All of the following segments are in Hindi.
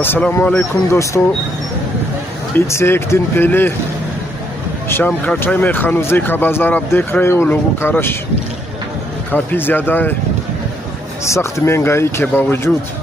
अस्सलामुअलैकुम दोस्तों, ईद से एक दिन पहले शाम का टाइम है। खानूज़े का बाज़ार आप देख रहे हो, लोगों का रश काफ़ी ज़्यादा है सख्त महंगाई के बावजूद।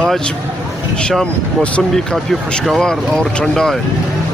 आज शाम मौसम भी काफ़ी खुशगवार और ठंडा है।